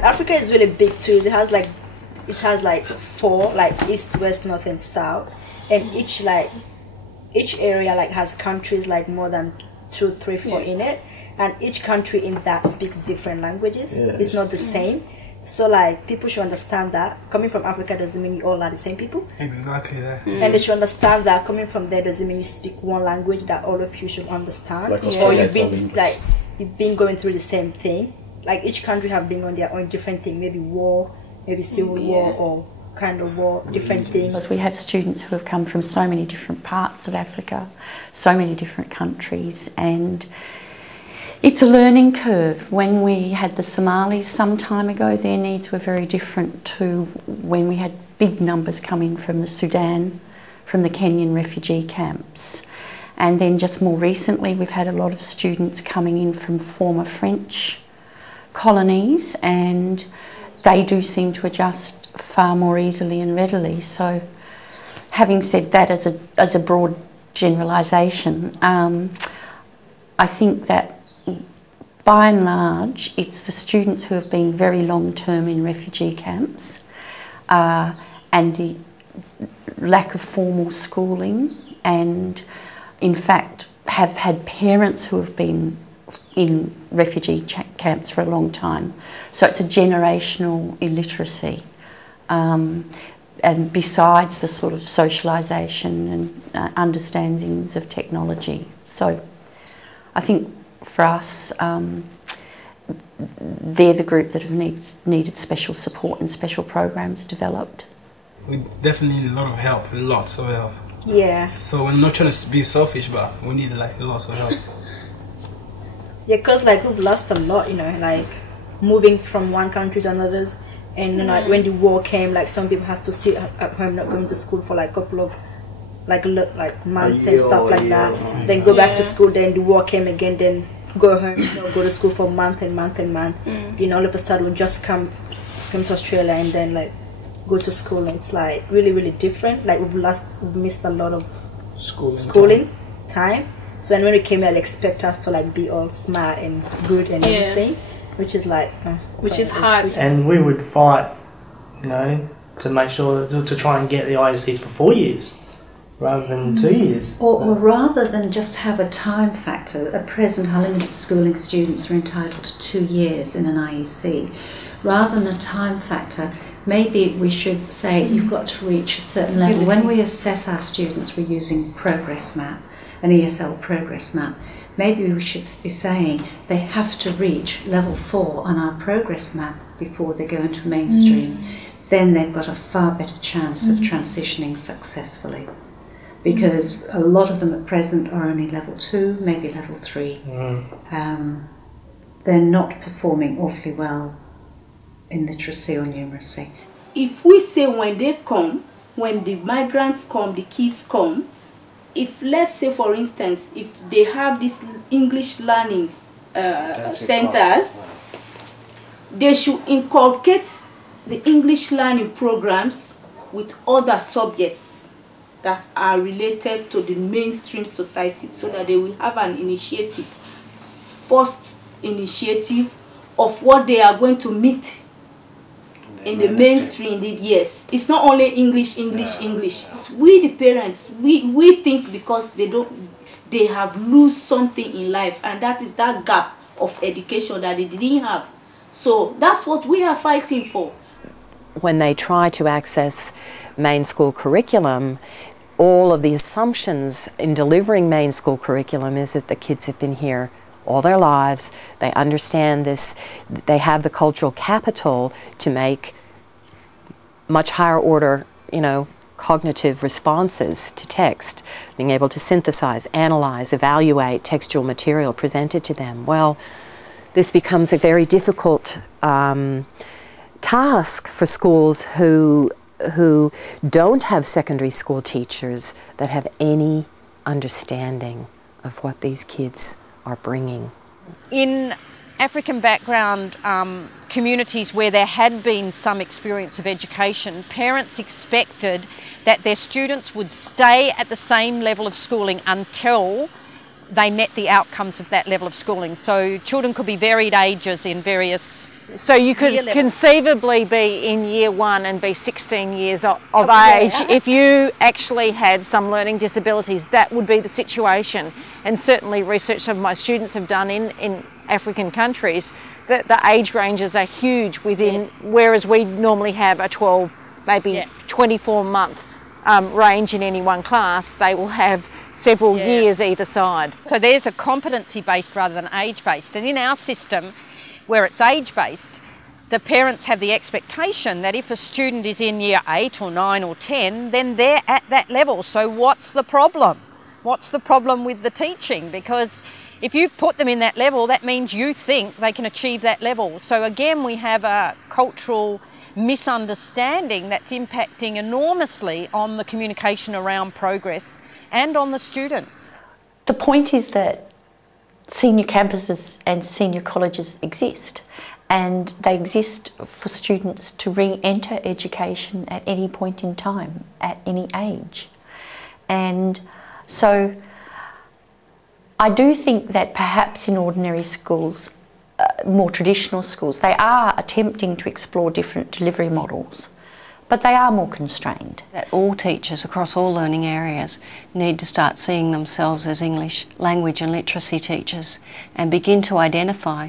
And Africa is really big too. It has like four, like east, west, north, and south, and each area like has countries like more than 2, 3, 4 in it, and each country in that speaks different languages. Yes. It's not the same. So like people should understand that coming from Africa doesn't mean you all are the same people. Exactly that. And they should understand that coming from there doesn't mean you speak one language that all of you should understand. Like Or you've been going through the same thing. Like each country have been on their own different thing, maybe war, maybe civil war or kind of war, different things. Because we have students who have come from so many different parts of Africa, so many different countries, and it's a learning curve. When we had the Somalis some time ago, their needs were very different to when we had big numbers coming from the Sudan, from the Kenyan refugee camps. And then just more recently, we've had a lot of students coming in from former French colonies, and they do seem to adjust far more easily and readily. So having said that as a broad generalisation, I think that by and large, it's the students who have been very long-term in refugee camps and the lack of formal schooling, and in fact have had parents who have been in refugee camps for a long time. So it's a generational illiteracy. And besides the sort of socialisation and understandings of technology. So I think for us, they're the group that have needed special support and special programs developed. We definitely need a lot of help, lots of help. Yeah. So we're not trying to be selfish, but we need like lots of help. Yeah, because like we've lost a lot, you know, like moving from one country to another, and you know, like when the war came, like some people has to sit at home, not going to school for like a couple of like months and stuff like that. Then go back to school. Then the war came again. Then go home, you know, go to school for month and month and month. You know, all of a sudden we just come to Australia and then like go to school, and it's like really different. Like we've missed a lot of schooling time. So and when we came here, they expect us to like be all smart and good and everything, which is like which is hard. And we would fight, you know, to make sure to try and get the IEC for 4 years rather than 2 years. Or rather than just have a time factor. At present, our limited schooling students are entitled to 2 years in an IEC. Rather than a time factor, maybe we should say you've got to reach a certain level. When we assess our students, we're using progress map, an ESL progress map. Maybe we should be saying they have to reach level 4 on our progress map before they go into mainstream. Then they've got a far better chance of transitioning successfully. Because a lot of them at present are only level 2, maybe level 3. They're not performing awfully well in literacy or numeracy. If we say when they come, when the migrants come, the kids come, if let's say for instance, if they have these English learning centers, they should inculcate the English learning programs with other subjects that are related to the mainstream society, so that they will have an initiative, first initiative of what they are going to meet in the mainstream. Yes, it's not only English. We the parents, we think because they have lose something in life, and that is that gap of education that they didn't have. So that's what we are fighting for. When they try to access main school curriculum, all of the assumptions in delivering main school curriculum is that the kids have been here all their lives, they understand this, they have the cultural capital to make much higher order, you know, cognitive responses to text, being able to synthesize, analyze, evaluate textual material presented to them. Well, this becomes a very difficult task for schools who don't have secondary school teachers that have any understanding of what these kids are bringing. In African background communities where there had been some experience of education, parents expected that their students would stay at the same level of schooling until they met the outcomes of that level of schooling. So children could be varied ages in various So you could conceivably be in year 1 and be 16 years of age. If you actually had some learning disabilities, that would be the situation. And certainly research some of my students have done in African countries, that the age ranges are huge within, whereas we normally have a 12, maybe 24-month range in any one class, they will have several years either side. So there's a competency-based rather than age-based. And in our system, where it's age-based, the parents have the expectation that if a student is in year 8 or 9 or 10, then they're at that level. So what's the problem? What's the problem with the teaching? Because if you put them in that level, that means you think they can achieve that level. So again, we have a cultural misunderstanding that's impacting enormously on the communication around progress and on the students. The point is that senior campuses and senior colleges exist, and they exist for students to re-enter education at any point in time, at any age. And so I do think that perhaps in ordinary schools, more traditional schools, they are attempting to explore different delivery models, but they are more constrained. That all teachers across all learning areas need to start seeing themselves as English language and literacy teachers and begin to identify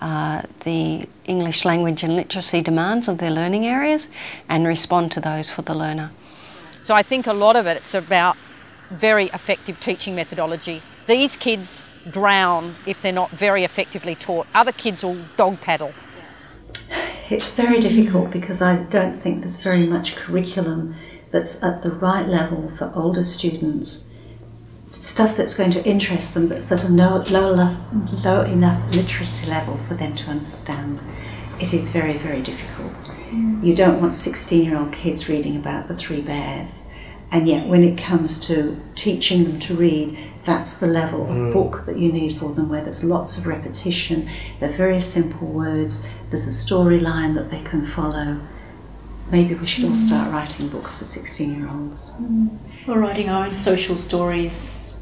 the English language and literacy demands of their learning areas and respond to those for the learner. So I think a lot of it's about very effective teaching methodology. These kids drown if they're not very effectively taught. Other kids will dog paddle. It's very difficult because I don't think there's very much curriculum that's at the right level for older students. Stuff that's going to interest them that's at a low enough literacy level for them to understand. It is very, very difficult. You don't want 16-year-old kids reading about the 3 bears, and yet when it comes to teaching them to read, that's the level of book that you need for them, where there's lots of repetition, they're very simple words, there's a storyline that they can follow. Maybe we should all start writing books for 16-year-olds. Or writing our own social stories,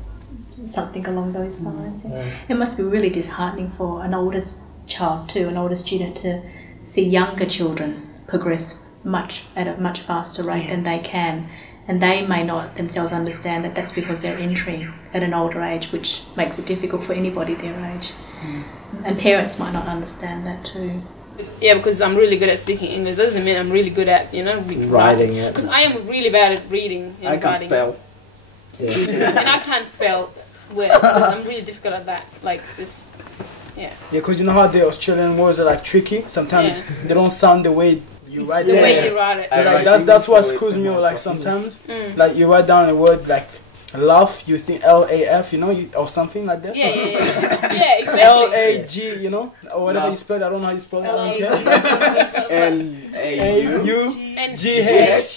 something along those lines. It must be really disheartening for an older child too, an older student, to see younger children progress at a much faster rate than they can. And they may not themselves understand that that's because they're entering at an older age, which makes it difficult for anybody their age. And parents might not understand that too. Yeah, because I'm really good at speaking English doesn't mean I'm really good at, writing it. Because I am really bad at reading and I can't writing. spell. Yeah. And I can't spell words. So I'm really difficult at that. Like, it's just, yeah. Yeah, because you know how the Australian words are like tricky. Sometimes they don't sound the way you write the it. way you write it. Like that's what screws me up. Like sometimes, like you write down a word like laugh, you think L-A-F, or something like that. Yeah, exactly. L-A-G, or whatever you spell it. I don't know how you spell it. L-A-U-G-H.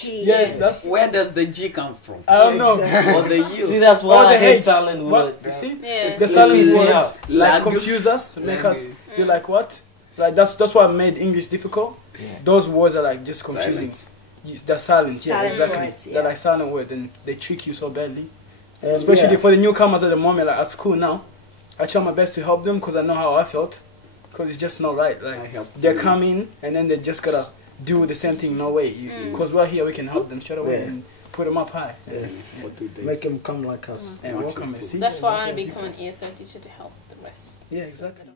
Yes, that's where does the G come from? I don't know. Or the U. See, that's why I hate H. silent words. You see? Yeah. The silent words Language. confuse us, make us feel like what? Like that's what made English difficult. Those words are like just confusing. They're silent, exactly. Words, They're like silent words, and they trick you so badly. Especially for the newcomers at the moment, like at school now. I try my best to help them because I know how I felt. Because it's just not right. Like they come in and then they just gotta do the same thing. No way. Because we're here, we can help them straight away and put them up high. Make them come like us. And welcome. That's why I want to become an ESL teacher, to help the rest. Yeah, exactly.